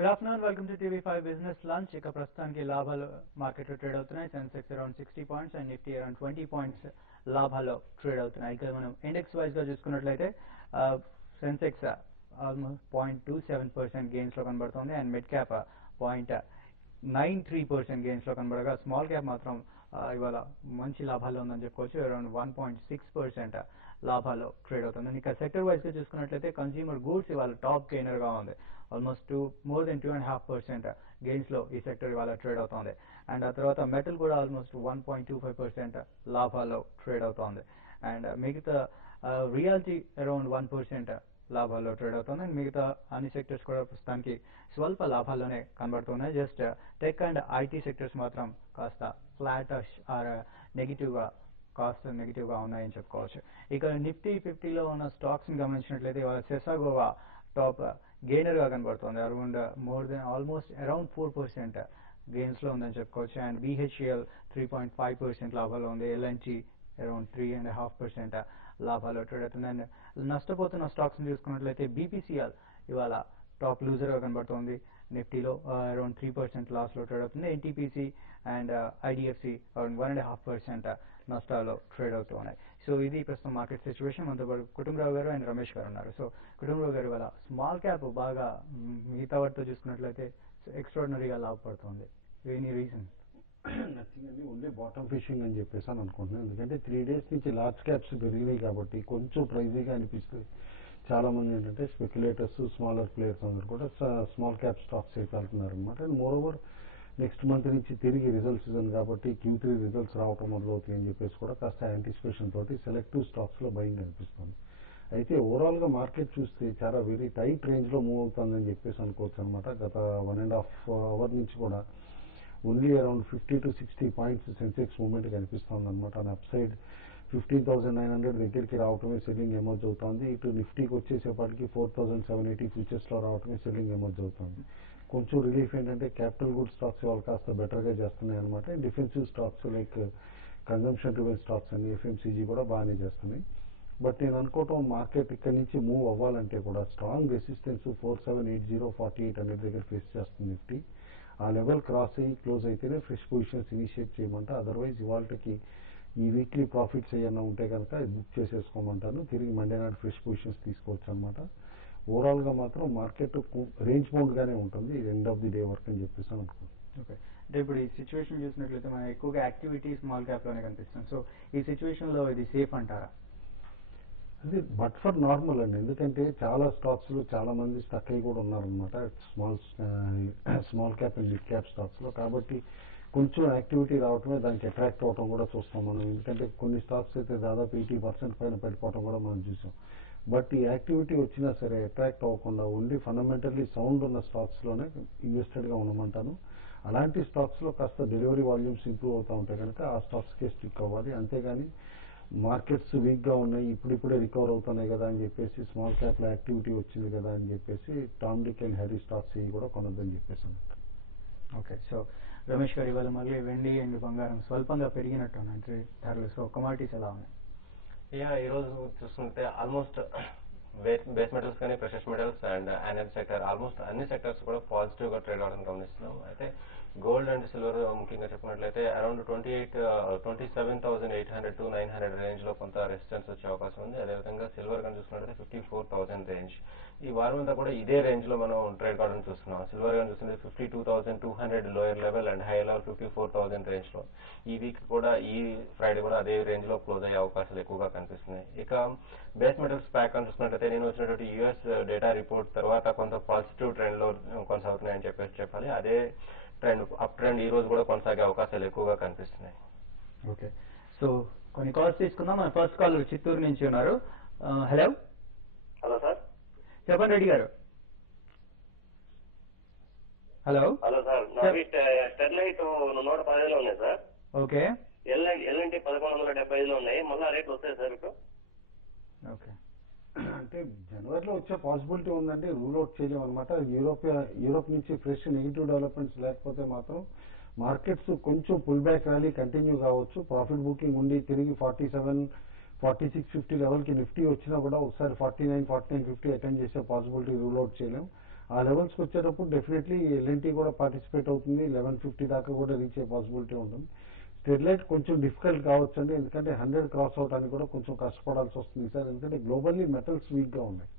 Good afternoon. Welcome to TV5 Business Lunch. ఇక ప్రస్తుతానికి లాభాలు మార్కెట్లో ట్రేడ్ అవుతున్నాయి. Sensex around 60 points and Nifty around 20 points లాభాల్లో ట్రేడ్ అవుతున్నాయి. ఇక మనం ఇండెక్స్ వైజ్ గా చూసుకున్నట్లయితే సెన్సెక్స్ ఆల్మోస్ట్ 0.27% గెయిన్స్ లో కనబడుతుంది అండ్ మిడ్ క్యాప్ 0.93% గెయిన్స్ లో కనబడగా స్మాల్ క్యాప్ మాత్రం ఇవాళ మంచి లాభాల్లో ఉందని చెప్పుకోవచ్చు. అరౌండ్ 1.6% లాభాల్లో ట్రేడ్ అవుతుంది. ఇక సెక్టర్ వైజ్ గా చూసుకున్నట్లయితే కన్స్యూమర్ గూడ్స్ ఇవాళ టాప్ గెయినర్ గా ఉంది. ఆల్మోస్ట్ మోర్ దెన్ 2.5% గెయిన్స్ లో ఈ సెక్టర్ ఇవాళ ట్రేడ్ అవుతోంది. అండ్ ఆ తర్వాత మెటల్ కూడా ఆల్మోస్ట్ 1.25% లాభాల్లో ట్రేడ్ అవుతోంది. అండ్ మిగతా రియాలిటీ అరౌండ్ 1% లాభాల్లో ట్రేడ్ అవుతుంది. అండ్ మిగతా అన్ని సెక్టర్స్ కూడా ప్రస్తుతానికి స్వల్ప లాభాల్లోనే కనబడుతున్నాయి. Just tech and IT sectors మాత్రం కాస్త ఫ్లాట్ ఆర్ నెగిటివ్ గా ఉన్నాయని చెప్పుకోవచ్చు. ఇక నిఫ్టీ 50లో ఉన్న స్టాక్స్ ని గమనించినట్లయితే ఇవాళ సెసాగోవా టాప్ గెయినర్ గా కనబడుతుంది. అరౌండ్ ఆల్మోస్ట్ అరౌండ్ 4% గెయిన్స్ లో ఉందని చెప్పుకోవచ్చు. అండ్ బిహెచ్ఎల్ 3.5% లాభాల్లో ఉంది. ఎల్ఎన్టీ అరౌండ్ 3.5% లాభాల్లో ట్రేడ్ అవుతుంది. అండ్ నష్టపోతున్న స్టాక్స్ ని చూసుకున్నట్లయితే బీపీసీఎల్ ఇవాళ టాప్ లూజర్ గా కనబడుతోంది. నిఫ్టీలో అరౌండ్ 3% లాస్ లో ట్రేడ్ అవుతుంది. ఎన్టీపీసీ అండ్ ఐడిఎఫ్సి అరౌండ్ 1.5% నష్టాల్లో ట్రేడ్ అవుతూ ఉన్నాయి. సో ఇది ప్రస్తుతం మార్కెట్ సిచ్యువేషన్. మనతో పాటు కుటుంబరావు గారు అండ్ రమేష్ గారు ఉన్నారు. సో కుటుంబరావు గారు ఇవాళ స్మాల్ క్యాప్ బాగా మిగతా వాటితో చూసుకున్నట్లయితే ఎక్స్ట్రాడినరీగా లాభపడుతుంది. Any reason? నథింగ్ అండి, ఓన్లీ బాటమ్ ఫిషింగ్ అని చెప్పేసి అనుకుంటున్నాను. ఎందుకంటే 3 days నుంచి లార్జ్ క్యాప్స్ పెరిగినాయి కాబట్టి కొంచెం ప్రైజీగా అనిపిస్తుంది. చాలా మంది ఏంటంటే స్పెక్యులేటర్స్, స్మాలర్ ప్లేయర్స్ అందరూ కూడా స్మాల్ క్యాప్ స్టాక్స్ అయితే వెళ్తున్నారు అనమాట. And more over next month నుంచి తిరిగి రిజల్ట్ సీజన్ కాబట్టి Q3 రిజల్ట్స్ రావటం మొదలవుతాయి అని చెప్పేసి కూడా కాస్త యాంటిసిపేషన్ తోటి సెలెక్టివ్ స్టాక్స్ లో బయింగ్ అనిపిస్తుంది. అయితే ఓవరాల్ గా మార్కెట్ చూస్తే చాలా వెరీ టైట్ రేంజ్ లో మూవ్ అవుతుందని చెప్పేసి అనుకోవచ్చు అనమాట. గత 1.5 hours నుంచి కూడా only around 50 to 60 points Sensex movement కనిపిస్తుంది అనమాట. అండ్ అప్ సైడ్ 15,900 దగ్గరికి రావటమే సెల్లింగ్ ఎమర్జ్ అవుతుంది. ఇటు నిఫ్టీకి వచ్చేసేపటికి 4,780 ఫ్యూచర్స్ లో రావటమే సెల్లింగ్ ఎమర్జ్ అవుతుంది. కొంచెం రిలీఫ్ ఏంటంటే క్యాపిటల్ గుడ్ స్టాక్స్ వాళ్ళు కాస్త బెటర్ గా చేస్తున్నాయి అనమాట. Defensive stocks like consumption driven stocks and FMCG కూడా బాగానే చేస్తున్నాయి. బట్ నేను అనుకోవటం మార్కెట్ ఇక్కడ నుంచి మూవ్ అవ్వాలంటే కూడా స్ట్రాంగ్ రెసిస్టెన్స్ 4780, 4800 దగ్గర ఫేస్ చేస్తుంది నిఫ్టీ. ఆ లెవెల్ క్రాస్ అయ్యి క్లోజ్ అయితేనే ఫ్రెష్ పొజిషన్స్ ఇనిషియేట్ చేయమంట. అదర్వైజ్ ఇవాళకి ఈ వీక్లీ ప్రాఫిట్స్ ఏమన్నా ఉంటే కనుక బుక్ చేసేసుకోమంటాను. తిరిగి మండే నాడు ఫ్రెష్ పొజిషన్స్ తీసుకోవచ్చు అనమాట. ఓవరాల్ గా మాత్రం మార్కెట్ రేంజ్ బౌండ్ గానే ఉంటుంది end of the day work అని చెప్పేసి అనుకుంటున్నాను. ఓకే, అంటే ఇప్పుడు ఈ సిచ్యువేషన్ చూసినట్లయితే మనం ఎక్కువగా యాక్టివిటీ స్మాల్ క్యాప్ లోనే కనిపిస్తుంది. సో ఈ సిచ్యువేషన్ లో ఇది సేఫ్ అంటారా? అది బట్ ఫర్ నార్మల్ అండి. ఎందుకంటే చాలా స్టాక్స్ లో చాలా మంది స్టక్ అయ్యి కూడా ఉన్నారనమాట small cap and mid cap stocks లో. కాబట్టి కొంచెం యాక్టివిటీ రావటమే దానికి అట్రాక్ట్ అవటం కూడా చూస్తాం మనం. ఎందుకంటే కొన్ని స్టాక్స్ అయితే దాదాపు 80% పైన పడిపోవటం కూడా మనం చూసాం. బట్ ఈ యాక్టివిటీ వచ్చినా సరే అట్రాక్ట్ అవ్వకుండా ఓన్లీ ఫండమెంటల్లీ సౌండ్ ఉన్న స్టాక్స్ లోనే ఇన్వెస్టెడ్ గా ఉండమంటాను. అలాంటి స్టాక్స్ లో కాస్త డెలివరీ వాల్యూమ్స్ ఇంప్రూవ్ అవుతా ఉంటాయి కనుక ఆ స్టాక్స్ కే స్టిక్ అవ్వాలి. అంతేగాని మార్కెట్స్ వీక్ గా ఉన్నాయి, ఇప్పుడిప్పుడే రికవర్ అవుతున్నాయి కదా అని చెప్పేసి స్మాల్ క్యాప్ లో యాక్టివిటీ వచ్చింది కదా అని చెప్పేసి Tom Dick and Harry stocks కూడా కొనొద్దని చెప్పేసి అన్నట్టు. ఓకే, సో రమేష్ గారు ఇవాళ మళ్ళీ వెండి అండ్ బంగారం స్వల్పంగా పెరిగినట్టు ఉన్నాయి ధరలు. సో కమాడిటీస్ ఎలా ఉన్నాయి? ఈ రోజు చూస్తుంటే ఆల్మోస్ట్ బేస్ మెటల్స్ కానీ precious metals and energy sector almost అన్ని సెక్టర్స్ కూడా పాజిటివ్ గా ట్రేడ్ అవడం గమనిస్తున్నాం. అయితే గోల్డ్ అండ్ సిల్వర్ ముఖ్యంగా చెప్పినట్లయితే అరౌండ్ 27,800 to 900 రేంజ్ లో కొంత రెసిస్టెన్స్ వచ్చే అవకాశం ఉంది. అదేవిధంగా సిల్వర్ కానీ చూసుకున్నట్లయితే 54,000 రేంజ్. ఈ వారం అంతా కూడా ఇదే రేంజ్ లో మనం ట్రేడ్ కావడం చూస్తున్నాం. సిల్వర్ కానీ చూస్తుంటే 52,200 lower level and high level 54,000 range లో. ఈ వీక్ కూడా ఈ ఫ్రైడే కూడా అదే రేంజ్ లో క్లోజ్ అయ్యే అవకాశాలు ఎక్కువగా కనిపిస్తున్నాయి. ఇక బేస్ మెటల్స్ ప్యాక్ అని చూసుకున్నట్లయితే నేను వచ్చినటువంటి యుఎస్ డేటా రిపోర్ట్ తర్వాత కొంత పాజిటివ్ ట్రెండ్ లో కొనసాగుతున్నాయని చెప్పాలి. అదే ట్రెండ్ అప్ ట్రెండ్ ఈ రోజు కూడా కొనసాగే అవకాశాలు ఎక్కువగా కనిపిస్తున్నాయి. ఓకే, సో కొన్ని కాల్స్ తీసుకుందాం. మన ఫస్ట్ కాల్ చిత్తూరు నుంచి ఉన్నారు. Hello hello sir. చెప్పండి రెడ్డి గారు. హలో హలో సార్, నావి స్టెర్లైట్ 115లో ఉన్నాయి సార్. ఓకే, ఎల్ఎన్టీ 1175లో ఉన్నాయి. మళ్ళీ రేట్లు వస్తాయి సార్ ఇప్పుడు? ఓకే, అంటే జనవరిలో వచ్చే పాసిబిలిటీ ఉందంటే రూల్ అవుట్ చేయలేము అనమాట. యూరోప్ నుంచి ఫ్రెష్ నెగిటివ్ డెవలప్మెంట్స్ లేకపోతే మాత్రం మార్కెట్స్ కొంచెం పుల్ బ్యాక్ ర్యాలీ కంటిన్యూ కావచ్చు. ప్రాఫిట్ బుకింగ్ ఉండి తిరిగి 47, 4650 లెవెల్ కి నిఫ్టీ వచ్చినా కూడా ఒకసారి 49, 4950 అటెండ్ చేసే పాసిబిలిటీ రూల్ అవుట్ చేయలేం. ఆ లెవెల్స్కి వచ్చేటప్పుడు డెఫినెట్లీ ఎల్ఎన్టీ కూడా పార్టిసిపేట్ అవుతుంది. 1150 దాకా కూడా రీచ్ అయ్యే పాసిబిలిటీ ఉంటుంది. స్టెరిలైట్ కొంచెం డిఫికల్ట్ కావచ్చండి, ఎందుకంటే 100 క్రాస్ అవడానికి కూడా కొంచెం కష్టపడాల్సి వస్తుంది సార్, ఎందుకంటే గ్లోబల్లీ మెటల్స్ వీక్గా ఉన్నాయి.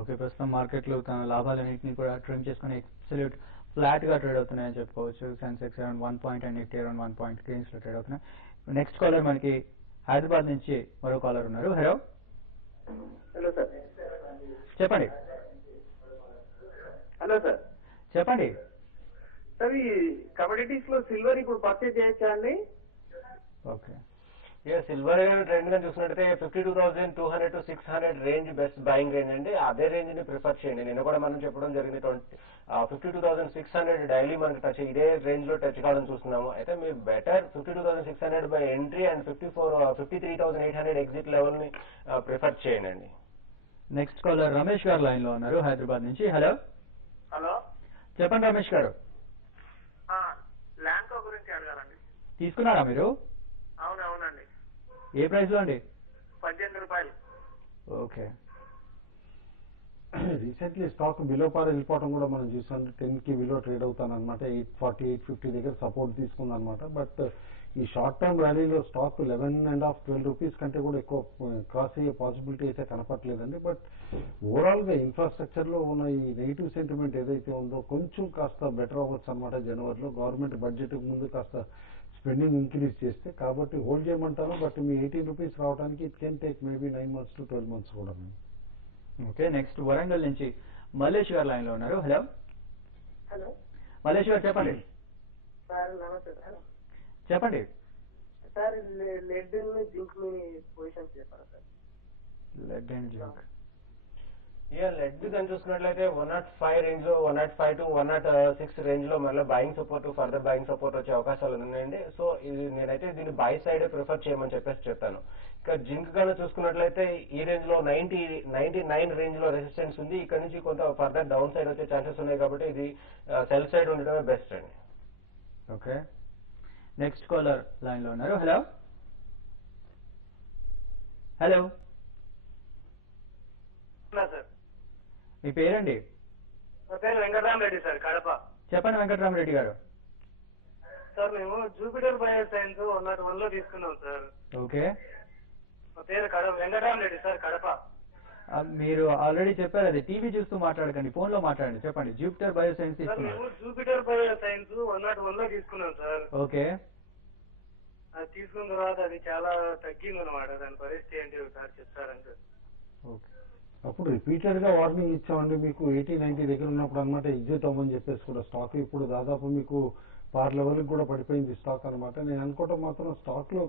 ఓకే, ప్రస్తుతం మార్కెట్లో తన లాభాలన్నింటినీ కూడా ట్రిమ్ చేసుకుని ఎక్సల్యూట్ ఫ్లాట్గా ట్రేడ్ అవుతున్నాయని చెప్పుకోవచ్చు. Sensex around 1 point and Nifty around 1 point గెయిన్స్లో ట్రేడ్ అవుతున్నాయి. నెక్స్ట్ కాలర్ మనకి హైదరాబాద్ నుంచి మరో కాలర్ ఉన్నారు. Hello hello sir. చెప్పండి. Hello sir. చెప్పండి సార్, ఈ కమోడిటీస్ లో సిల్వర్ ఇప్పుడు పర్చేజ్ చేయొచ్చా అండి? ఓకే, సిల్వర్ ట్రెండ్ గా చూసినట్టయితే 52,200 to 600 range best buying range అండి. అదే రేంజ్ ని ప్రిఫర్ చేయండి. నిన్న కూడా మనం చెప్పడం జరిగింది 52,600 డైలీ మనకి టచ్ ఇదే రేంజ్ లో టచ్ కావాలని చూస్తున్నాము. అయితే మీరు better 52,600 by entry and 53,800 exit level ని ప్రిఫర్ చేయండి. నెక్స్ట్ కాలర్ రమేష్ గారు లైన్ లో ఉన్నారు హైదరాబాద్ నుంచి. హలో హలో, చెప్పండి రమేష్ గారు. ల్యాంకో గురించి అడగాలండి. తీసుకున్నారా మీరు? అవునండి. ఏ ప్రైస్ లో అండి? 18 రూపాయలు. Okay, recently stock below par వెళ్ళిపోవడం కూడా మనం చూసాం. 10కి బిలో ట్రేడ్ అవుతాను అనమాట. 840, 850 దగ్గర సపోర్ట్ తీసుకుంది అనమాట. బట్ ఈ షార్ట్ టర్మ్ ర్యాలీలో స్టాక్ 11.5, 12 రూపీస్ కంటే కూడా ఎక్కువ క్రాస్ అయ్యే పాసిబిలిటీ అయితే కనపట్లేదండి. బట్ ఓవరాల్ గా ఇన్ఫ్రాస్ట్రక్చర్ లో ఉన్న ఈ నెగిటివ్ సెంటిమెంట్ ఏదైతే ఉందో కొంచెం కాస్త బెటర్ అవ్వచ్చు అనమాట. జనవరిలో గవర్నమెంట్ బడ్జెట్ ముందు కాస్త స్పెండింగ్ ఇంక్రీజ్ చేస్తే, కాబట్టి హోల్డ్ చేయమంటాను. బట్ మీ 18 రూపీస్ రావడానికి it can take maybe 9 months to 12 months కూడా. ఓకే, నెక్స్ట్ వరంగల్ నుంచి మల్లేష్ గారు లైన్ లో ఉన్నారు. హలో హలో, మల్లేష్ గారు చెప్పండి. సార్ నమస్తే సార్. చెప్పండి సార్, లెడ్ జింక్ మీ పొజిషన్ చెప్పారా sir? Lead and zinc. Lead కానీ చూసుకున్నట్లయితే 105 రేంజ్ లో 105 to 106 రేంజ్ లో మళ్ళీ buying support further buying support వచ్చే అవకాశాలు ఉన్నాయండి. సో ఇది నేనైతే దీన్ని బై సైడ్ ప్రిఫర్ చేయమని చెప్పేసి చెప్తాను. ఇక జింక్ గానే చూసుకున్నట్లయితే ఈ రేంజ్ లో 99 రేంజ్ లో రెసిస్టెన్స్ ఉంది. ఇక్కడ నుంచి కొంత ఫర్దర్ డౌన్ సైడ్ వచ్చే ఛాన్సెస్ ఉన్నాయి, కాబట్టి ఇది సెల్ సైడ్ ఉండడమే బెస్ట్ అండి. ఓకే, నెక్స్ట్ కాలర్ లైన్ లో ఉన్నారు. హలో హలో సార్, మీ పేరండి? నా పేరు వెంకటరామరెడ్డి సార్, కడప. చెప్పండి వెంకటరామరెడ్డి గారు. సార్, మేము జూపిటర్ బయో సైన్స్ 101 లో తీసుకున్నాం సార్. ఓకే, నా పేరు వెంకటరామరెడ్డి సార్, కడప. మీరు ఆల్రెడీ చెప్పారు, అది టీవీ చూస్తూ మాట్లాడకండి, ఫోన్ లో మాట్లాడండి. చెప్పండి, జూపిటర్ బయో సైన్స్ సార్, తీసుకున్నారు. మేము జూపిటర్ బయో సైన్స్ 101 లో తీసుకున్నాం సార్. ఓకే, అది తీసుకున్న తర్వాత అది చాలా తగ్గింది అనమాట. దాని పరిస్థితి ఏంటి ఒకసారి చెప్తారంటే. ఓకే, అప్పుడు రిపీటెడ్ గా వార్నింగ్ ఇచ్చామండి మీకు 80-90 దగ్గర ఉన్నప్పుడు అనమాట. ఎగ్జిట్ అవ్వమని చెప్పేసి కూడా స్టాక్ ఇప్పుడు దాదాపు మీకు పార్ లెవెల్కి కూడా పడిపోయింది స్టాక్ అనమాట. నేను అనుకోవటం మాత్రం స్టాక్ లో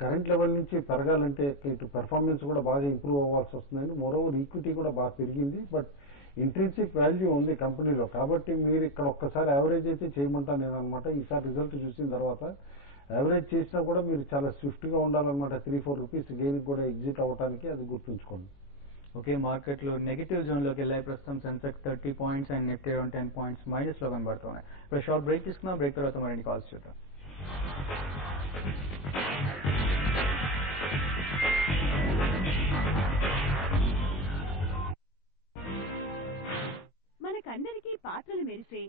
కరెంట్ లెవెల్ నుంచి పెరగాలంటే ఇటు పెర్ఫార్మెన్స్ కూడా బాగా ఇంప్రూవ్ అవ్వాల్సి వస్తుందండి. మోరోవర్ ఈక్విటీ కూడా బాగా పెరిగింది, బట్ ఇంట్రిన్సిక్ వాల్యూ ఉంది కంపెనీలో. కాబట్టి మీరు ఇక్కడ ఒక్కసారి యావరేజ్ అయితే చేయమంటాను నేను అనమాట. ఈసారి రిజల్ట్ చూసిన తర్వాత యావరేజ్ చేసినా కూడా మీరు చాలా స్విఫ్ట్ గా ఉండాలన్నమాట. 3-4 రూపీస్ గెయిన్ కూడా ఎగ్జిట్ అవ్వడానికి అది గుర్తుంచుకోండి. ఓకే, మార్కెట్లో నెగిటివ్ జోన్ లోకి వెళ్ళాయి. ప్రస్తుతం Sensex 30 points and Nifty around 10 points minus లో కనబడుతున్నాయి. ఇప్పుడు షార్ట్ బ్రేక్ తీసుకున్నాం. బ్రేక్ తర్వాత మరిన్ని కాల్స్ చూద్దాం. మనకందరికీ పాత్రలు మెరిసే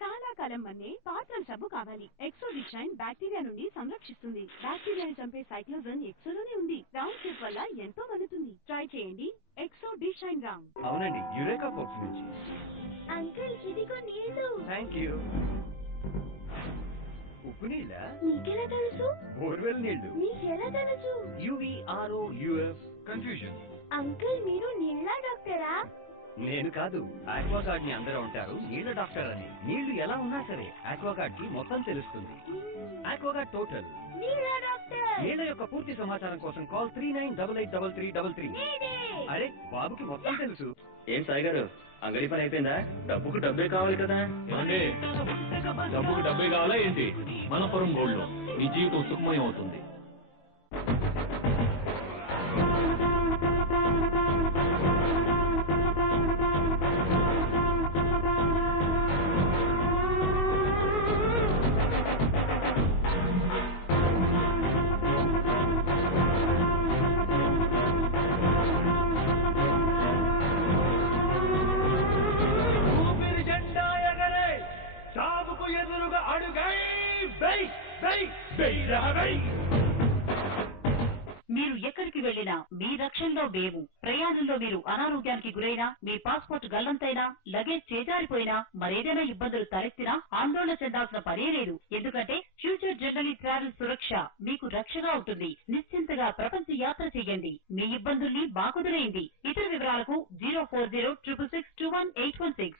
చాలా కాలం మన్నే పాత్రల సబ్బు కావాలి. ఎక్సో డిషైన్ బ్యాక్టీరియా నుండి సంరక్షిస్తుంది. బ్యాక్టీరియాని చంపే సైక్లోజన్ ఎక్సోలోనే ఉంది. రౌండ్ షేప్ వల్ల ఎంతో మన్నుతుంది. ట్రై చేయండి ఎక్సో డిషైన్ రౌండ్. అవునండి, యురేకా ఫోర్బ్స్ నుంచి. అంకుల్, ఇదిగో నీళ్లు. Thank you. ఉప్పు నీళ్ళ? నీకెలా తెలుసు? బోర్వెల్ నీళ్లు. నీకెలా తెలుసు? UVROUF confusion. అంకుల్, మీరు నీళ్ళ డాక్టరా? నేను కాదు, ఆక్వాగార్డ్ ని అందరూ ఉంటారు నీళ్ల డాక్టర్ అని. నీళ్లు ఎలా ఉన్నా సరే ఆక్వాగార్డ్ కి మొత్తం తెలుస్తుంది. ఆక్వాగార్డ్ టోటల్ నీళ్ళ డాక్టర్. నీళ్ల యొక్క పూర్తి సమాచారం కోసం కాల్ 39883333. అరే, బాబుకి మొత్తం తెలుసు. ఏం సాయి గారు, అంగడి పని అయిపోయిందా? డబ్బుకు డబ్బే కావాలి కదా. డబ్బుకు డబ్బే కావాలా ఏంటి? మనపురం గోల్డ్ లో మీ జీవితం సుఖమయం అవుతుంది. మీరు ఎక్కడికి వెళ్లినా మీ రక్షణలో మేము. ప్రయాణంలో మీరు అనారోగ్యానికి గురైనా, మీ పాస్పోర్ట్ గల్లంతైనా, లగేజ్ చేజారిపోయినా, మరేదైనా ఇబ్బందులు తలెత్తినా ఆందోళన చెందాల్సిన పనే లేదు. ఎందుకంటే ఫ్యూచర్ జర్నలీ ట్రావెల్ సురక్ష మీకు రక్షగా ఉంటుంది. నిశ్చింతగా ప్రపంచ యాత్ర చేయండి. మీ ఇబ్బందుల్ని బాకుదులేయండి. ఇతర వివరాలకు 04066621816.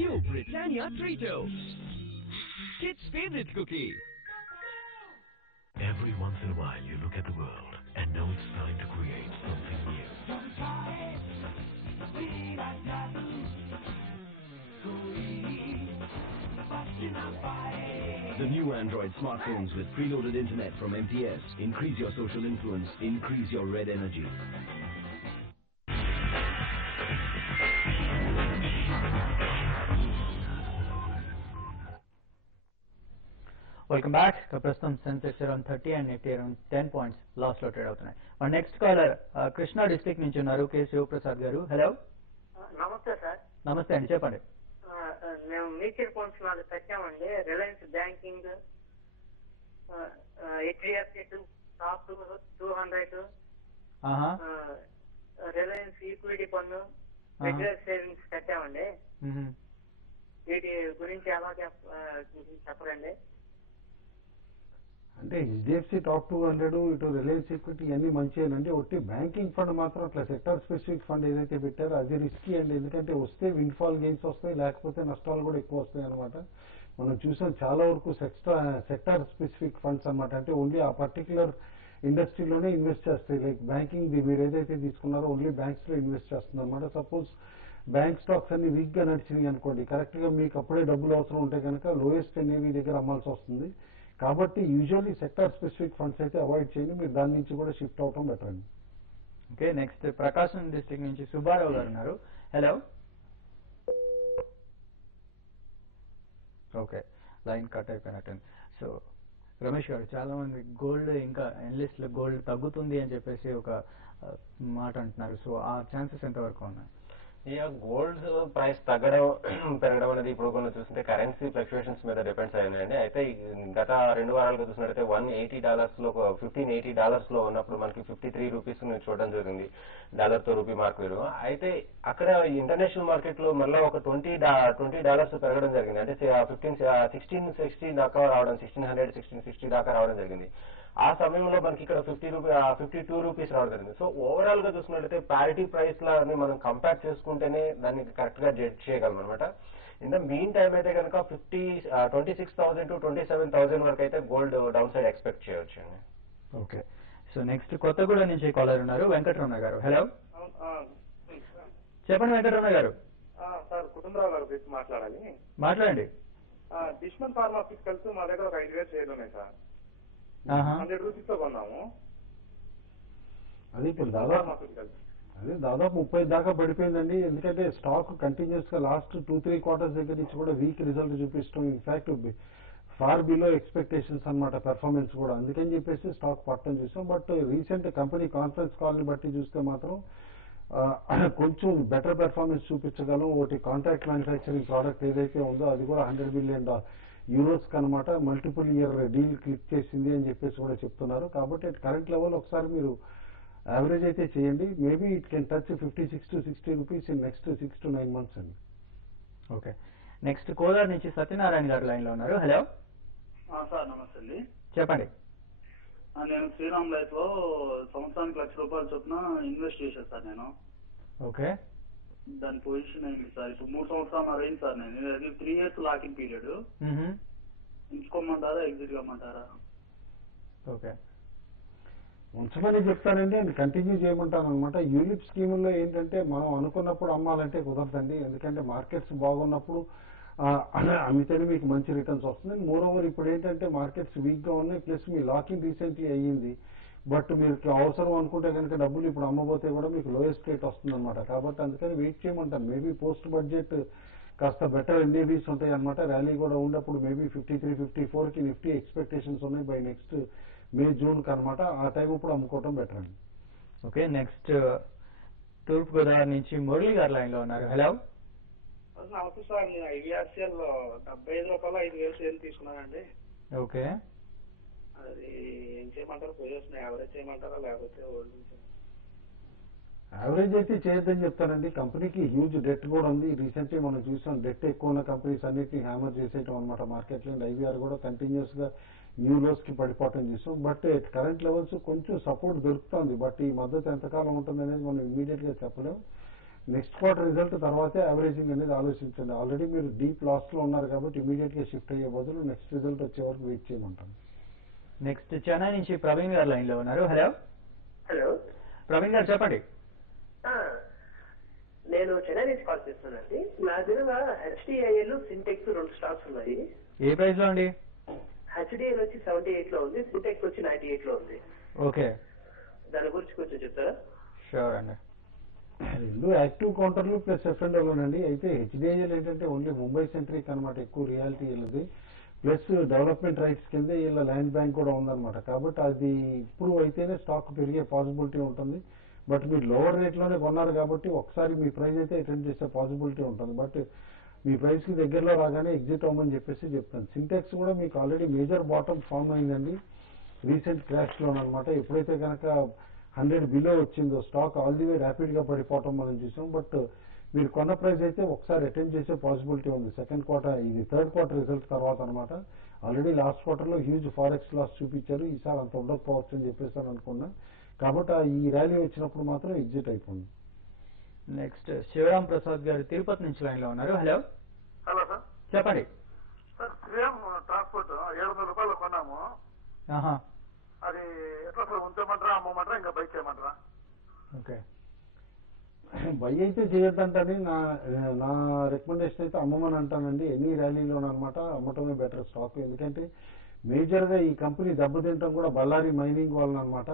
New Britannia Trito, kids' favorite cookie. Every once in a while you look at the world and know it's time to create something new. The new Android smartphones with preloaded internet from MTS increase your social influence, increase your red energy. Welcome back. ప్రస్తుతం Sensex around 30 and Nifty around 10 points loss లో trade అవుతున్నాయి. మన next caller Krishna district నుంచి ఉన్నారు, K Sivaprasad గారు. Hello. నమస్తే sir. నమస్తే అండి, చెప్పండి. మేము మ్యూచువల్ ఫండ్స్ నాలుగు పెట్టామండి. Reliance banking, HDFC top 200, Reliance equity fund, regular savings పెట్టామండి. వీటి గురించి ఎలా చెప్పరండి? అంటే హెచ్డిఎఫ్సి టాప్ 200, ఇటు రిలయన్స్ ఈక్విటీ అన్ని మంచిగానండి. ఒకటి బ్యాంకింగ్ ఫండ్ మాత్రం అట్లా సెక్టార్ స్పెసిఫిక్ ఫండ్ ఏదైతే పెట్టారో అది రిస్కీ అండి. ఎందుకంటే వస్తే విండ్ఫాల్ గెయిన్స్ వస్తాయి, లేకపోతే నష్టాలు కూడా ఎక్కువ వస్తాయి అనమాట. మనం చూసాం చాలా వరకు సెక్టార్ స్పెసిఫిక్ ఫండ్స్ అనమాట. అంటే ఓన్లీ ఆ పర్టికులర్ ఇండస్ట్రీలోనే ఇన్వెస్ట్ చేస్తాయి. లైక్ బ్యాంకింగ్ మీరు ఏదైతే తీసుకున్నారో ఓన్లీ బ్యాంక్స్ లో ఇన్వెస్ట్ చేస్తుంది అనమాట. సపోజ్ బ్యాంక్ స్టాక్స్ అన్ని వీక్ గా నడిచినాయి అనుకోండి, కరెక్ట్ గా మీకు అప్పుడే డబ్బులు అవసరం ఉంటే కనుక లోయెస్ట్ ఎన్ఏవి దగ్గర అమ్మాల్సి వస్తుంది. కాబట్టి యూజువల్లీ సెక్టార్ స్పెసిఫిక్ ఫండ్స్ అయితే అవాయిడ్ చేయండి. మీరు దాని నుంచి కూడా షిఫ్ట్ అవటం బెటర్ అండి. ఓకే, నెక్స్ట్ ప్రకాశం డిస్ట్రిక్ట్ నుంచి సుబ్బారావు గారు ఉన్నారు. హలో. ఓకే, లైన్ కట్ అయిపోయినట్టుంది. సో రమేష్ గారు, చాలా మంది గోల్డ్ ఇంకా ఎన్లిస్ట్ లో గోల్డ్ తగ్గుతుంది అని చెప్పేసి ఒక మాట అంటున్నారు. సో ఆ ఛాన్సెస్ ఎంతవరకు ఉన్నాయి? ఇక గోల్డ్ ప్రైస్ తగ్గడం పెరగడం అనేది ఇప్పుడు కొన్ని చూస్తుంటే కరెన్సీ ఫ్లక్చుయేషన్స్ మీద డిపెండ్స్ అయ్యాయండి. అయితే గత 2 వారాలుగా చూసినట్టయితే $180 లో $1580 లో ఉన్నప్పుడు మనకి 53 రూపీస్ చూడడం జరిగింది డాలర్ తో రూపీ మార్క్ విలువ. అయితే అక్కడ ఇంటర్నేషనల్ మార్కెట్ లో మళ్ళీ ఒక $20 పెరగడం జరిగింది. అంటే 1660 దాకా రావడం, 1660 దాకా రావడం జరిగింది. ఆ సమయంలో మనకి ఇక్కడ 52 రూపీస్ రావడం జరిగింది. సో ఓవరాల్ గా చూసుకున్నట్లయితే పారిటీ ప్రైస్ లని మనం కంపేర్ చేసుకుంటేనే దాన్ని కరెక్ట్ గా జడ్జ్ చేయగలం అనమాట. ఇన్ ద మీన్ టైం అయితే కనుక 26,000 to 27,000 వరకు అయితే గోల్డ్ డౌన్ సైడ్ ఎక్స్పెక్ట్ చేయొచ్చు అండి. ఓకే, సో నెక్స్ట్ కొత్తగూడ నుంచి కాలర్ ఉన్నారు, వెంకటరమణ గారు. హలో. చెప్పండి వెంకటరమణ గారు. సార్, కుటుంబరావు గారు గురించి మాట్లాడాలి. మాట్లాడండి. దిష్మన్ ఫార్మాసిటికల్స్ మా దగ్గర ఒక 5,000 షేర్లు ఉన్నాయి సార్. 100 రూపీస్ తో కొన్నాము. అది ఇప్పుడు దాదాపు 30 దాకా పడిపోయిందండి. ఎందుకంటే స్టాక్ కంటిన్యూస్ గా లాస్ట్ 2-3 క్వార్టర్స్ దగ్గర నుంచి కూడా వీక్ రిజల్ట్ చూపిస్తాం. ఇన్ఫాక్ట్ ఫార్ బిలో ఎక్స్పెక్టేషన్స్ అనమాట పెర్ఫార్మెన్స్ కూడా. అందుకని చెప్పేసి స్టాక్ పట్టడం చూసాం. But recent company conference call ని బట్టి చూస్తే మాత్రం కొంచెం బెటర్ పెర్ఫార్మెన్స్ చూపించగలం. ఒకటి కాంట్రాక్ట్ మ్యానుఫ్యాక్చరింగ్ ప్రోడక్ట్ ఏదైతే ఉందో అది కూడా $100 బిలియన్ అనమాట మల్టిపుల్ ఇయర్ డీల్ క్లిక్ చేసింది అని చెప్పేసి కూడా చెప్తున్నారు. కాబట్టి కరెంట్ లెవెల్ ఒకసారి మీరు యావరేజ్ అయితే చేయండి. Maybe it can touch 56 to 60 rupees in next 6 to 9 months అండి. ఓకే, నెక్స్ట్ కోలార్ నుంచి సత్యనారాయణ గారు లైన్ లో ఉన్నారు. హలో సార్, నమస్తే అండి. చెప్పండి. నేను శ్రీరామ్ లైఫ్ లో సంవత్సరానికి ₹1,00,000 చొప్పున ఇన్వెస్ట్ చేశాను సార్ నేను. ఓకే, దాని పొజిషన్ అయింది సార్. ఇప్పుడు 3 సంవత్సరాలు అయింది సార్. నేను 3 years లాకింగ్ పీరియడ్. ఉంచుకోమంటారా, ఎగ్జిట్ కమ్మంటారా? ఓకే, ఉంచమని చెప్తానండి అండ్ కంటిన్యూ చేయమంటాను అనమాట. యూలిప్ స్కీముల్లో ఏంటంటే మనం అనుకున్నప్పుడు అమ్మాలంటే కుదరదండి. ఎందుకంటే మార్కెట్స్ బాగున్నప్పుడు అమ్మితేనే మీకు మంచి రిటర్న్స్ వస్తుంది. మోర్ ఓవర్ ఇప్పుడు ఏంటంటే మార్కెట్స్ వీక్ గా ఉన్నాయి, ప్లస్ మీ లాకింగ్ రీసెంట్లీ అయ్యింది. బట్ మీరు అవసరం అనుకుంటే కనుక డబ్బులు ఇప్పుడు అమ్మబోతే కూడా మీకు లోయెస్ట్ రేట్ వస్తుంది అనమాట. కాబట్టి అందుకని వెయిట్ చేయమంటాను. మేబీ పోస్ట్ బడ్జెట్ కాస్త బెటర్ ఎన్ఏబీస్ ఉంటాయి అనమాట. ర్యాలీ కూడా ఉన్నప్పుడు మేబీ 53-54 కి నిఫ్టీ ఎక్స్పెక్టేషన్స్ ఉన్నాయి బై నెక్స్ట్ మే జూన్కి అనమాట. ఆ టైం ఇప్పుడు అమ్ముకోవటం బెటర్ అండి. ఓకే, నెక్స్ట్ తూర్పుగోదావరి నుంచి మురళి గారు లైన్ లో ఉన్నారు. హలో. నమస్తే సార్, నేను ఐవీఆర్సీఎల్ లో 75 రూపాయలు 5,000 షేర్లు తీసుకున్నానండి. ఓకే, అది ఏం చేయమంటారు? పొజిషన్ యావరేజ్ చేయమంటారా లేకపోతే హోల్డింగ్? యావరేజ్ అయితే చేయొద్దని చెప్తానండి. కంపెనీకి హ్యూజ్ డెట్ కూడా ఉంది. రీసెంట్లీ మనం చూసాం, డెట్ ఎక్కువ ఉన్న కంపెనీస్ అన్నిటిని హ్యామర్ చేసేయటం అనమాట మార్కెట్లో. ఐవీఆర్ కూడా కంటిన్యూస్ గా న్యూ లోస్ కి పడిపోవటం చూసాం. బట్ కరెంట్ లెవెల్స్ కొంచెం సపోర్ట్ దొరుకుతుంది. బట్ ఈ మద్దతు ఎంతకాలం ఉంటుంది అనేది మనం ఇమీడియట్ గా చెప్పలేం. నెక్స్ట్ క్వార్టర్ రిజల్ట్ తర్వాతే యావరేజింగ్ అనేది ఆలోచించండి. ఆల్రెడీ మీరు డీప్ లాస్ లో ఉన్నారు కాబట్టి ఇమీడియట్ గా షిఫ్ట్ అయ్యే బదులు నెక్స్ట్ రిజల్ట్ వచ్చే వరకు వెయిట్ చేయమంటాను. నెక్స్ట్ చెన్నై నుంచి ప్రవీణ్ గారు లైన్ లో ఉన్నారు. హలో. హలో, ప్రవీణ్ గారు చెప్పండి. నేను చెన్నై నుంచి కాల్ చేస్తున్నానండి. నా దగ్గర హెచ్డిఐఎల్, సింటెక్స్ 2 స్టాక్స్ ఉన్నాయి. ఏ ప్రైస్ లో అండి? హెచ్డిఐఎల్ వచ్చి 78 లో ఉంది, సింటెక్స్ వచ్చి 98 లో ఉంది. ఓకే, దాని గురించి కొంచెం చెప్తారా? షూర్ అండి. రెండు యాక్టివ్ కౌంటర్లు ప్లస్ ఎఫ్ఎండ్లోనండి. అయితే హెచ్డిఐఎల్ ఏంటంటే ఓన్లీ ముంబై సెంట్రిక్ అనమాట, ఎక్కువ రియాలిటీ వెళ్ళదు. ప్లస్ డెవలప్మెంట్ రైట్స్ కింద వీళ్ళ ల్యాండ్ బ్యాంక్ కూడా ఉందన్నమాట. కాబట్టి అది ఇప్పుడు అయితేనే స్టాక్ పెరిగే పాసిబిలిటీ ఉంటుంది. బట్ మీరు లోవర్ రేట్లోనే కొన్నారు కాబట్టి ఒకసారి మీ ప్రైస్ అయితే అటెండ్ చేసే పాసిబిలిటీ ఉంటుంది. బట్ మీ ప్రైస్కి దగ్గరలో రాగానే ఎగ్జిట్ అవ్వమని చెప్పేసి చెప్తాను. సింటెక్స్ కూడా మీకు ఆల్రెడీ మేజర్ బాటమ్ ఫామ్ అయిందండి రీసెంట్ క్రాష్లో అనమాట. ఎప్పుడైతే కనుక 100 బిలో వచ్చిందో stock all the way rapid గా పడిపోవటం మనం చూసాం. బట్ మీరు కొన్న ప్రైస్ అయితే ఒకసారి అటెండ్ చేసే పాసిబిలిటీ ఉంది. సెకండ్ క్వార్టర్, ఇది థర్డ్ క్వార్టర్ రిజల్ట్ తర్వాత అనమాట. ఆల్రెడీ లాస్ట్ క్వార్టర్ లో హ్యూజ్ ఫారెక్స్ లాస్ చూపించారు. ఈసారి అంత ఉండకపోవచ్చు అని చెప్పేసి అనుకున్నా. కాబట్టి ఈ ర్యాలీ వచ్చినప్పుడు మాత్రం ఎగ్జిట్ అయిపోయింది. నెక్స్ట్ శివరాం ప్రసాద్ గారు తిరుపతి నుంచి లైన్ లో ఉన్నారు. హలో. హలో సార్, చెప్పండి. సార్ శ్రీరామ్ ట్రాన్స్పోర్ట్ 700 రూపాయలు కొన్నాము. అది ఎట్లా సార్, ఉంచమంటారా అమ్మమంటారా ఇంకా బై చేయమంటారా? ఓకే, బై అయితే చేయొద్దంటని నా రికమెండేషన్ అయితే అమ్మమని అంటానండి. ఎనీ ర్యాలీలోనమాట అమ్మటమే బెటర్ స్టాక్. ఎందుకంటే మేజర్ గా ఈ కంపెనీ దెబ్బతింటం కూడా బళ్ళారి మైనింగ్ వాళ్ళని అనమాట.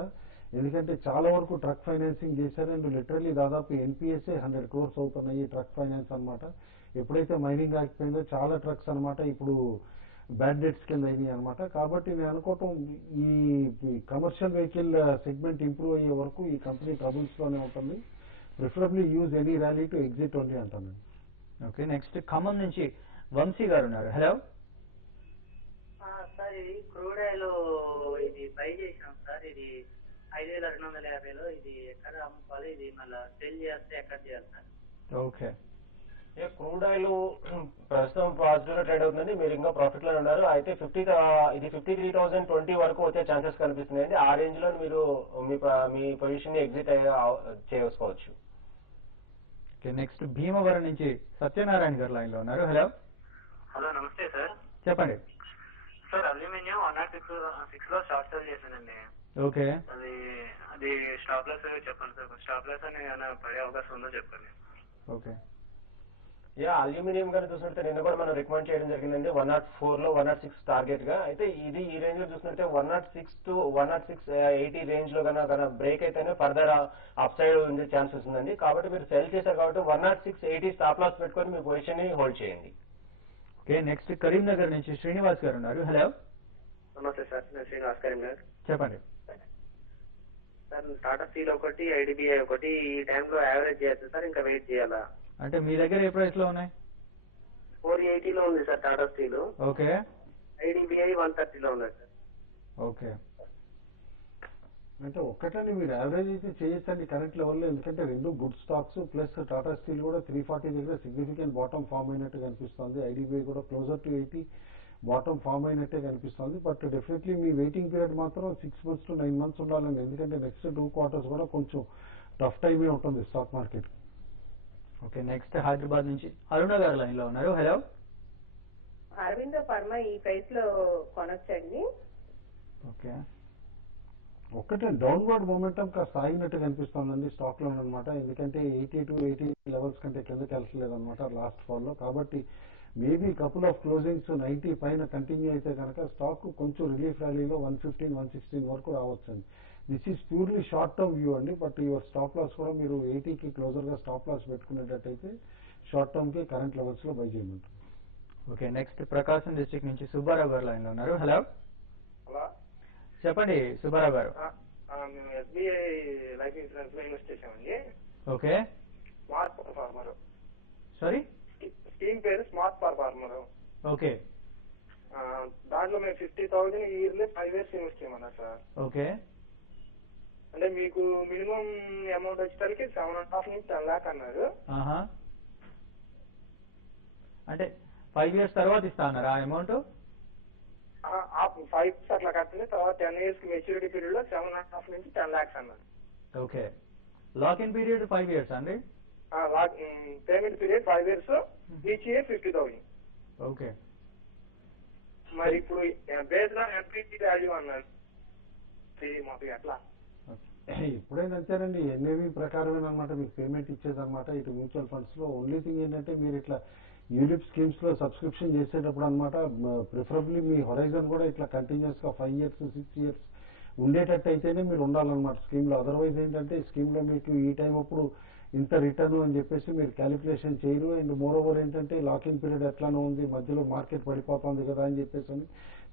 ఎందుకంటే చాలా వరకు ట్రక్ ఫైనాన్సింగ్ చేశారు. అండ్ లిటరలీ దాదాపు ఎన్పిఎస్ఏ 100 crores అవుతున్నాయి ట్రక్ ఫైనాన్స్ అనమాట. ఎప్పుడైతే మైనింగ్ ఆగిపోయిందో చాలా ట్రక్స్ అనమాట ఇప్పుడు బ్యాడ్ డెట్స్ కింద అయినాయి అనమాట. కాబట్టి నేను అనుకోవటం ఈ కమర్షియల్ వెహికల్ సెగ్మెంట్ ఇంప్రూవ్ అయ్యే వరకు ఈ కంపెనీ ట్రబుల్స్ లోనే ఉంటుంది. Preferably use any rally to exit only అంటాను. ఓకే, నెక్స్ట్ ఖమ్మం నుంచి వంశీ గారు ఉన్నారు. హలో. సార్, ఇది క్రూడ్ ఆయిల్ ఇది బై చేసాం సార్. ఇది 5,250లో. ఇది ఎక్కడ అమ్ముకోవాలి? ఇది మళ్ళీ సెల్ చేస్తే ఎక్కడ చేయాలి సార్? ఓకే, క్రూడ్ ఆయిల్ ప్రస్తుతం పాజిటివ్ గా ట్రేడ్ అవుతుంది. మీరు ఇంకా ప్రాఫిట్ లో ఉన్నారు. అయితే ఇది 53,020 వరకు వచ్చే ఛాన్సెస్ కనిపిస్తున్నాయండి. ఆ రేంజ్ లో మీరు మీ పొజిషన్ ని ఎగ్జిట్ చేసుకోవచ్చు. ఓకే, నెక్స్ట్ భీమవరం నుంచి సత్యనారాయణ గారు లైన్ లో ఉన్నారు. హలో. హలో, నమస్తే సార్. చెప్పండి. సార్, అల్యూమినియం 106 లో షార్ట్ సెల్ చేశానండి. ఓకే, అది స్టాప్ లాస్ చెప్పండి సార్. స్టాప్ లాస్ అని ఏమైనా పడే అవకాశం ఉందో చెప్పండి. ఓకే, అల్యూమినియం గానీ చూసినట్టే నిన్న కూడా మనం రికమెండ్ చేయడం జరిగిందండి 104 లో 106 టార్గెట్ గా. అయితే ఇది ఈ రేంజ్ లో చూసినట్టే 106 to 106.80 రేంజ్ లో కన్నా బ్రేక్ అయితేనే ఫర్దర్ అప్ సైడ్ ఉండే ఛాన్సెస్ ఉందండి. కాబట్టి మీరు సెల్ చేశారు కాబట్టి 106.80 స్టాప్ లాస్ పెట్టుకొని మీ పొజిషన్ ని హోల్డ్ చేయండి. ఓకే, నెక్స్ట్ కరీంనగర్ నుంచి శ్రీనివాస్ గారు ఉన్నారు. హలో. నమస్తే సార్, నేను శ్రీనివాస్ కరీంనగర్. చెప్పండి సార్. టాటా స్టీల్ ఒకటి, ఐడిబిఐ ఒకటి ఈ టైంలో యావరేజ్ చేయొచ్చు సార్, ఇంకా వెయిట్ చేయాలా? అంటే మీ దగ్గర ఏ ప్రైస్ లో ఉన్నాయి? 480 లో ఉంది sir Tata steel. Okay, IDBI 130 లో ఉన్నాయి సార్. ఓకే, అంటే ఒక్కటండి మీరు యావరేజ్ అయితే చేయొచ్చండి కరెంట్ లెవెల్లో. ఎందుకంటే రెండు good stocks plus Tata steel కూడా 340 దగ్గర సిగ్నిఫికెంట్ బాటమ్ ఫామ్ అయినట్టు కనిపిస్తుంది. ఐడిబిఐ కూడా క్లోజర్ టు 80 బాటమ్ ఫామ్ అయినట్టే కనిపిస్తుంది. But definitely me waiting period మాత్రం 6 months to 9 months ఉండాలండి. ఎందుకంటే నెక్స్ట్ 2 quarters కూడా కొంచెం టఫ్ టైమే ఉంటుంది stock market. Okay, next Hyderabad నుంచి అరుణ గారు లైన్ లో ఉన్నారు. హలో. అరవిందో ఫార్మా ఈ ప్రైస్ లో కొనొచ్చండి? ఓకే, ఒక్కటే డౌన్వర్డ్ మొమెంటం కాస్త ఆగినట్టు కనిపిస్తుందండి స్టాక్ లో అనమాట. ఎందుకంటే 80 to 80 లెవెల్స్ కంటే కిందకి వెళ్ళలేదు అనమాట లాస్ట్ ఫాల్ లో. కాబట్టి మేబీ కపుల్ ఆఫ్ క్లోజింగ్స్ 90 పైన కంటిన్యూ అయితే కనుక స్టాక్ కొంచెం రిలీఫ్ ర్యాలీలో 115, 116 వరకు రావచ్చండి. This is purely short term view అండి. బట్ యువర్ స్టాప్ లాస్ కూడా మీరు 80కి క్లోజర్ గా స్టాప్ లాస్ పెట్టుకునేటట్టయితే షార్ట్ టర్మ్ కి కరెంట్ లెవెల్స్ లో బై చేయమంటారు. ఓకే, నెక్స్ట్ ప్రకాశం డిస్ట్రిక్ట్ నుంచి సుబ్బారావు గారు లైన్ లో ఉన్నారు. హలో. చెప్పండి సుబ్బారావు గారు. మేము ఎస్బీఐ లైఫ్ ఇన్సూరెన్స్ లో ఇన్వెస్ట్ చేసామండి. Okay. Smart farmer. Sorry, scheme పేరు స్మార్ట్ ఫార్మర్. ఓకే. దాంట్లో మేము 50,000 ఇయర్లీ 5 years ఇన్వెస్ట్ చేయమన్నా సార్. ఓకే. అంటే మీకు మినిమం అమౌంట్ వచ్చేసరికి 7.5 నుంచి 10 lakhs అన్నారు. అంటే 5 years తర్వాత ఇస్తా అన్నారా ఆ అమౌంట్? 5 years అట్లా కట్టింది, తర్వాత 10 years కి మెచ్యూరిటీ పీరియడ్ లో 7.5 నుంచి 10 lakhs అన్నారు. Okay. Lock in period 5 years అండి? Payment period 5 years, each year 50,000. Okay. మరి ఇప్పుడు బేస్డ్ ఆన్ ఎన్పిటి వాల్యూ అన్నారు మాకు ఎట్లా? ఇప్పుడైనా అంతేనండి, ఎన్ఏవి ప్రకారమేనమాట మీకు పేమెంట్ ఇచ్చేదన్నమాట. ఇటు మ్యూచువల్ ఫండ్స్ లో ఓన్లీ థింగ్ ఏంటంటే మీరు ఇట్లా యూలిప్ స్కీమ్స్ లో సబ్స్క్రిప్షన్ చేసేటప్పుడు అనమాట ప్రిఫరబ్లీ మీ హొరైజన్ కూడా ఇట్లా కంటిన్యూస్ గా 5 years 6 years ఉండేటట్టు అయితేనే మీరు ఉండాలన్నమాట స్కీమ్ లో. అదర్వైజ్ ఏంటంటే స్కీమ్ లో మీకు ఈ టైం అప్పుడు ఇంత రిటర్న్ అని చెప్పేసి మీరు క్యాలిక్యులేషన్ చేయరు. అండ్ మోర్ ఓవర్ ఏంటంటే లాకింగ్ పీరియడ్ ఎట్లానో ఉంది, మధ్యలో మార్కెట్ పడిపోతుంది కదా అని చెప్పేసి అని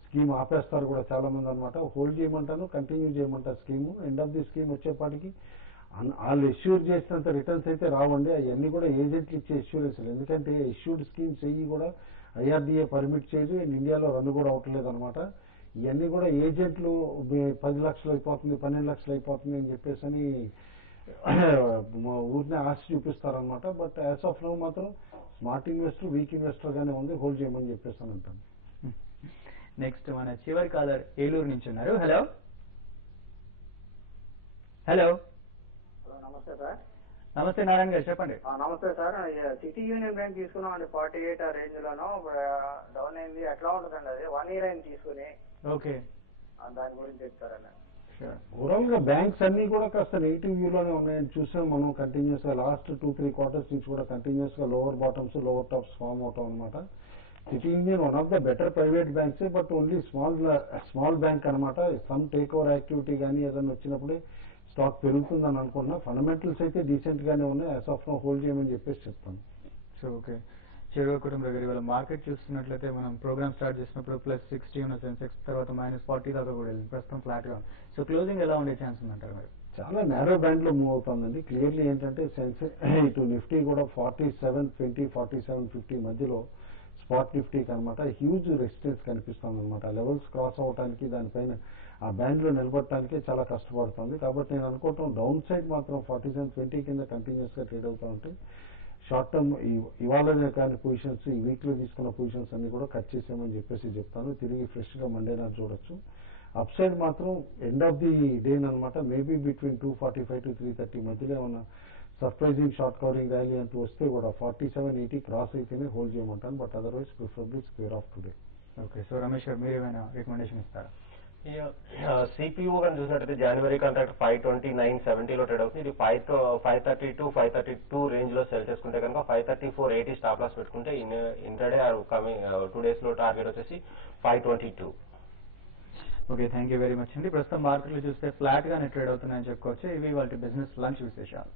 స్కీమ్ ఆపేస్తారు కూడా చాలా మంది అనమాట. హోల్డ్ చేయమంటాను, కంటిన్యూ చేయమంటారు scheme. End of the scheme వచ్చేపాటికి వాళ్ళు ఇష్యూర్ చేసినంత రిటర్న్స్ అయితే రావండి. అవన్నీ కూడా ఏజెంట్లు ఇచ్చే ఇష్యూరెన్స్లు. ఎందుకంటే ఇష్యూడ్ స్కీమ్స్ అయ్యి కూడా ఐఆర్డీఏ పర్మిట్ చేయదు అండ్ ఇండియాలో రన్ కూడా అవట్లేదు అనమాట. ఇవన్నీ కూడా ఏజెంట్లు 10 లక్షలు అయిపోతుంది 12 లక్షలు అయిపోతుంది అని చెప్పేసి అని ఊరినే ఆశ చూపిస్తారనమాట. బట్ యాజ్ ఆఫ్ నౌ మాత్రం స్మార్ట్ ఇన్వెస్టర్ వీక్ ఇన్వెస్టర్ గానే ఉంది, హోల్డ్ చేయమని చెప్పేసి అని అంటాను. నెక్స్ట్ మన చివరి కాలర్ ఏలూరు నుంచి ఉన్నారు. Hello hello. నమస్తే సార్. నమస్తే నారాయణ గారు, చెప్పండి. నమస్తే సార్. సిటీ యూనియన్ బ్యాంక్ తీసుకున్నామండి 48 ఆ రేంజ్ లోనో డౌన్ అయింది. ఎట్లా ఉంటుందండి అది? 1 year అయింది తీసుకుని. ఓకే. దాని గురించి చెప్తారండి. ఓవరాల్ గా బ్యాంక్స్ అన్ని కూడా కాస్త నెగిటివ్ వ్యూలోనే ఉన్నాయని చూసాం మనం. కంటిన్యూస్ గా లాస్ట్ 2-3 quarters నుంచి కూడా కంటిన్యూస్ గా lower bottoms lower tops form అవుతాం అనమాట. City Union one of the better private banks, but only small bank అనమాట. సమ్ టేక్ ఓవర్ యాక్టివిటీ కానీ ఏదైనా వచ్చినప్పుడే స్టాక్ పెరుగుతుందని అనుకున్నా. ఫండమెంటల్స్ అయితే డీసెంట్ గానే ఉన్నాయి. యాజ్ ఆఫ్ నో హోల్డ్ చేయమని చెప్పేసి చెప్తాను. So okay. చెరువు కుటుంబ దగ్గర ఇవాళ మార్కెట్ చూస్తున్నట్లయితే మనం ప్రోగ్రామ్ స్టార్ట్ చేసినప్పుడు +60 ఉన్న సెన్సెక్స్, తర్వాత -40 దాకా కూడా వెళ్ళింది. ప్రస్తుతం ఫ్లాట్ గా ఉంది. సో క్లోజింగ్ ఎలా ఉండే ఛాన్స్ ఉందంటారు మరి? చాలా నేరో బ్యాండ్ లో మూవ్ అవుతుందండి. క్లియర్లీ ఏంటంటే ఇటు నిఫ్టీ కూడా 4720 4750 మధ్యలో స్పాట్ నిఫ్టీకి అనమాట హ్యూజ్ రెసిస్టెన్స్ కనిపిస్తుంది అనమాట. లెవెల్స్ క్రాస్ అవడానికి దానిపైన ఆ బ్యాండ్ లో నిలబడటానికే చాలా కష్టపడుతుంది. కాబట్టి నేను అనుకోవటం డౌన్ సైడ్ మాత్రం 4720 కింద కంటిన్యూస్ గా ట్రేడ్ అవుతా ఉంటే షార్ట్ టర్మ్ ఇవాళనే కానీ పొజిషన్స్ ఈ వీక్ లో తీసుకున్న పొజిషన్స్ అన్ని కూడా కట్ చేసామని చెప్పేసి చెప్తాను. తిరిగి ఫ్రెష్ గా మండే నాడు చూడొచ్చు. అప్ సైడ్ మాత్రం ఎండ్ ఆఫ్ ది డే అనమాట మేబీ బిట్వీన్ 245 to 330 మధ్యలో ఏమన్నా సర్ప్రైజింగ్ షార్ట్ కవరింగ్ ర్యాలీ అంటూ వస్తే కూడా 4780 క్రాస్ అయితేనే హోల్డ్ చేయమంటాను. But otherwise preferably square off today. Okay. So Ramesh garu మీరు ఏమైనా రికమెండేషన్ ఇస్తారా? సిపియూ కానీ చూసినట్టయితే జనవరి కాంట్రాక్ట్ 529.70 లో ట్రేడ్ అవుతుంది. ఇది 532 532 రేంజ్ లో సెల్ చేసుకుంటే కనుక 534.80 స్టాప్ లాస్ పెట్టుకుంటే ఇంటర్డే కమింగ్ 2 days లో టార్గెట్ వచ్చేసి 522. Okay, thank you very much అండి. ప్రస్తుతం మార్కెట్లు చూస్తే ఫ్లాట్ గానే ట్రేడ్ అవుతున్నాయని చెప్పుకోవచ్చు. ఇవి వాటి బిజినెస్ లంచ్ విశేషాలు.